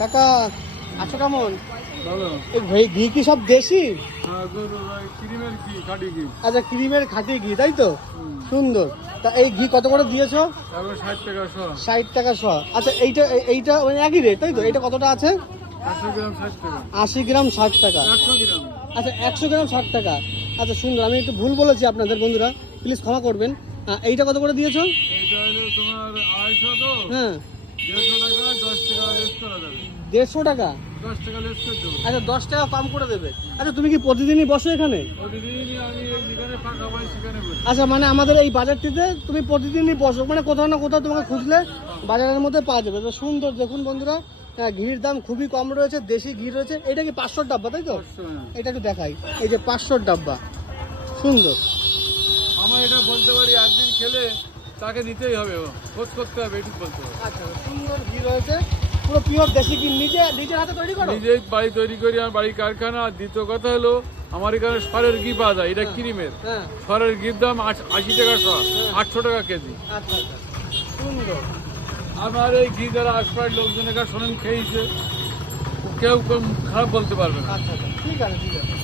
কাকা আছো কেমন? ভালো। এই ঘি কি সব দেশি? ক্রিমের ঘি, খাঁটি ঘি। আচ্ছা, ক্রিমের খাঁটি ঘি, তাই তো? সুন্দর। তা এই ঘি কত করে দিয়েছো? এখন 60 টাকা শ। 60 টাকা শ। আচ্ছা, এইটা মানে একই রেট, তাই তো? এটা কতটা আছে? 80 গ্রাম 60 টাকা। 80 গ্রাম 60 টাকা। 100 গ্রাম। আচ্ছা, 100 গ্রাম 60 টাকা। আচ্ছা, সুন্দর। আমি একটু ভুল বলেছি আপনাদের, বন্ধুরা প্লিজ ক্ষমা করবেন। এইটা কত করে দিয়েছো? এইটা হলো তোমার 250 তো। হ্যাঁ, 150 টাকা, 10 টাকা লেস করা যাবে। 150 টাকা। 10 টাকা লেস করে দেবো। আচ্ছা, 10 টাকা কম করে দেবে। আচ্ছা, তুমি কি প্রতিদিনই বসো এখানে? প্রতিদিনই আমি এই যেখানে ফাঁকা পাই সেখানে বসি। আচ্ছা, মানে আমাদের এই বাজারটিতে তুমি প্রতিদিনই বসো, মানে কোথাও না কোথাও তোমাকে খুঁজলে বাজারের মধ্যে পাওয়া যাবে। তো সুন্দর, দেখুন বন্ধুরা, ঘির দাম খুবই কম রয়েছে, দেশি ঘি রয়েছে। এটা কি 500 ডাব্বা, তাই তো? 500, হ্যাঁ। এটা একটু দেখাই, এই যে 500 ডাব্বা, সুন্দর। আমার এটা বলতে পারি একদিন খেলে তাকে নিতেই হবে, খোঁজ করতে হবে, এটুকু বলতে হবে। আচ্ছা, সুন্দর ঘি রয়েছে, পুরো পিওর দেশি ঘি। নিজের হাতে তৈরি করো? নিজেই বাড়ি তৈরি করি, আমার বাড়ির কারখানা। আর দ্বিতীয় কথা হলো আমার এখানে সরের ঘি পাওয়া যায়, এটা ক্রিমের। হ্যাঁ। সরের ঘির দাম 80 টাকা শ, 800 টাকা কেজি। আচ্ছা আচ্ছা, সুন্দর। আমার এই ঘি যারা আশপাশের লোকজনের কাছে শোনেন খেয়েছে, কেউ খারাপ বলতে পারবে না। আচ্ছা আচ্ছা, ঠিক আছে ঠিক আছে।